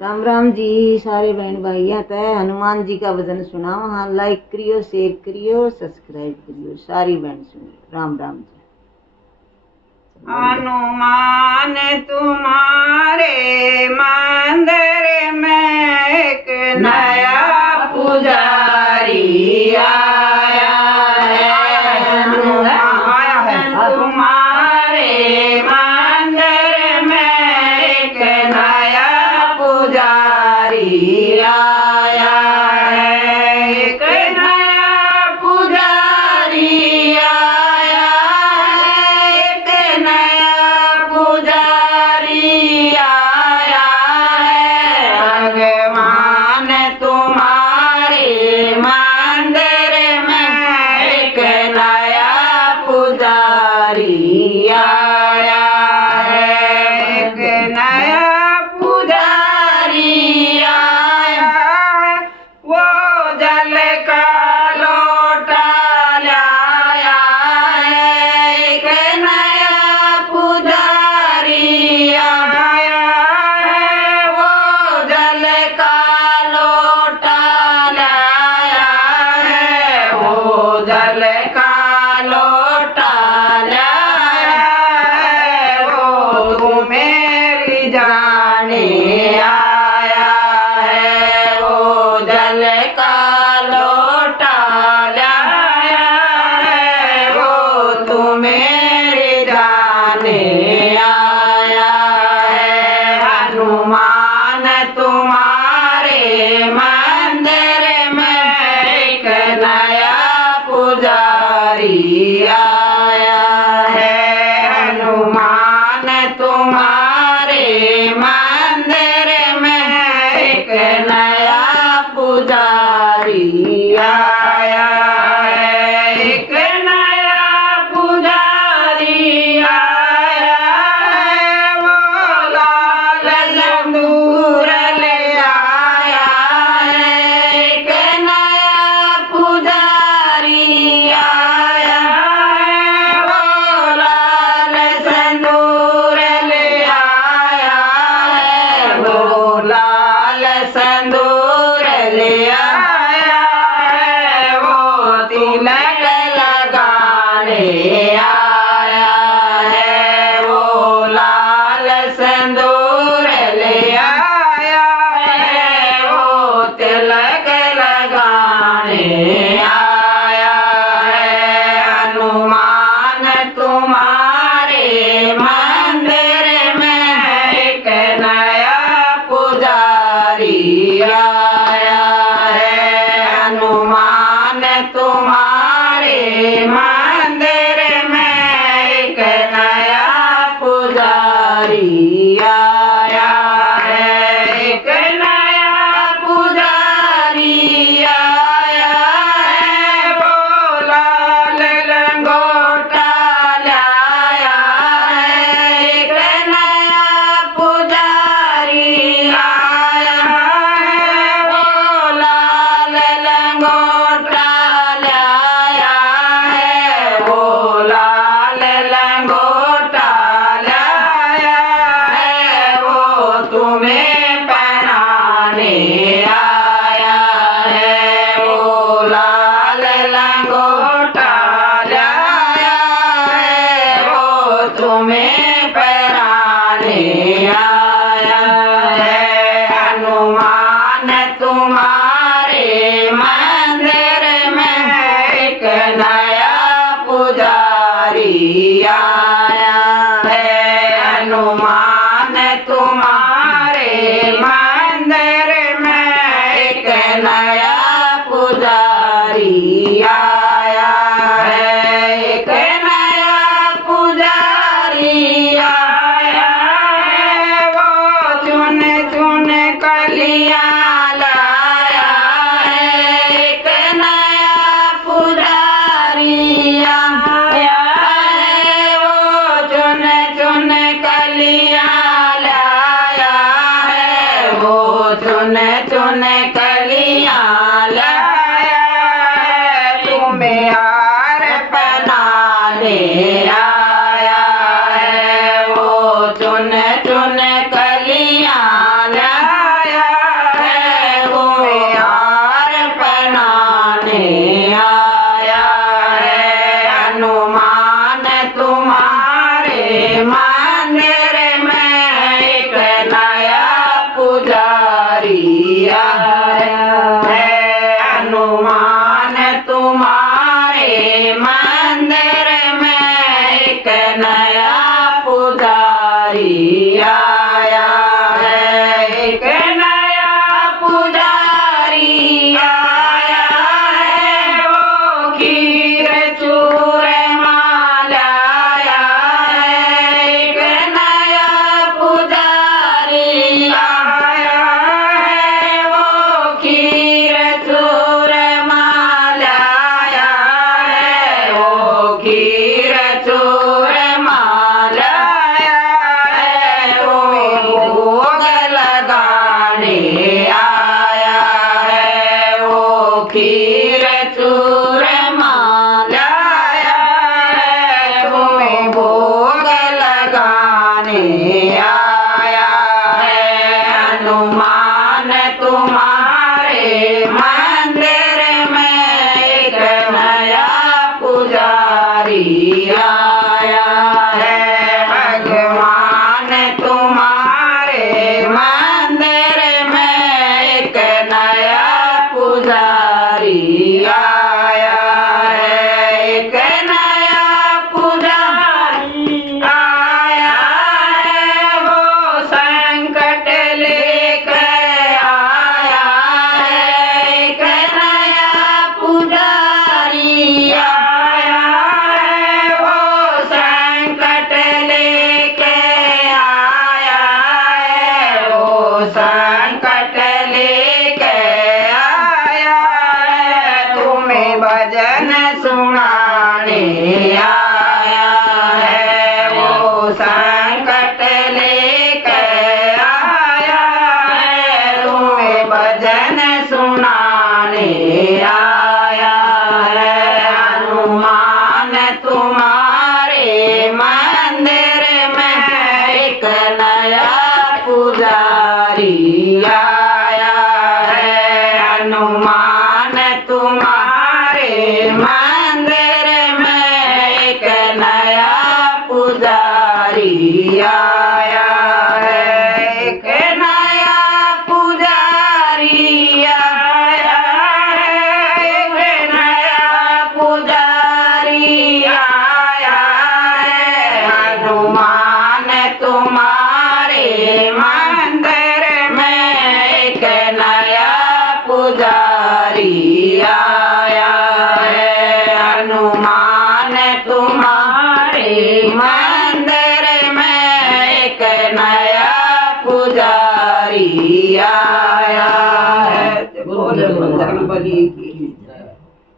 राम राम जी सारे बहन भाइयों ते हनुमान जी का भजन सुना वहाँ लाइक करियो, शेयर करियो, सब्सक्राइब करियो। सारी बहन सुनियो। राम राम जी। हनुमान तुम्हारे मंदिर में एक नया पुजारी आया है। हनुमान तुम्हारे मंदिर में एक नया पुजारी आया है। एक नया पुजारी आया है। एक नया पुजारी आया है। भगवान तुम्हारे मंदिर में एक नया पुजारी आया है। एक नया पुजारी आया है। वो जल का लोटा लाया है। एक नया पुजारी आया है। वो जल का लोटा लाया है। वो जल का लोटा लाया है। वो तुम्हें रिझाने आया है। वो जल का लोटा लाया है। वो तुम्हें रिझाने आया है। हनुमान तुम्हारे मंदिर में एक नया पुजारी आया है। हनुमान तुम्हारे मंदिर में एक नया पुजारी आया है। एक नया पुजारी आया है। वो लाल सिंदूर ले आया है। एक नया पुजारी आया है। वो लाल सिंदूर ले आया है। वो लाल सिंदूर ले आया है। वो तिलक लगाने आया है। वो लाल सिंदूर ले आया है। वो तिलक लगाने आया है। हनुमान तुम्हारे मंदिर में एक नया पुजारी आया है। हनुमान तुम्हारे मंदिर में एक नया पुजारी आया है। एक नया पुजारी आया है। वो लाल लंगोटा लाया है। एक नया पुजारी आया है। वो लाल लंगोटा लाया है। वो लाल लंगोटा लाया है। वो तुम्हें पहनाने आया है। वो लाल लंगोटा लाया है। वो तुम्हें पहनाने आया है। हनुमान तुम्हारे मंदिर में एक नया पुजारी आया है। हनुमान तुम्हारे मंदिर में एक नया पुजारी आया है। एक नया पुजारी आया है। वो चुन चुन कलियां लाया है। एक नया पुजारी आया है। वो चुन चुन कलियां लाया है। वो चुन चुन कलियां लाया है। तुम्हें हार पहनाने आया है। वो चुन चुन कलियां लाया संकट लेके आया है, तुम्हें भजन सुनाने आया है। वो संकट लेके आया है, तुम्हें भजन सुनाने आया है। हनुमान तुम्हारे मंदिर में एक नया पुजारी आया है। हनुमान तुम्हारे मंदिर में एक नया पुजारी आया है। एक नया पुजारी आया है, एक नया पुजारी आया है। हनुमान तुम्हारे मंदिर में एक नया पुजारी आया है। हनुमान तुम्हारे मंदिर में एक नया पुजारी आया है। बोलो बजरंग बली की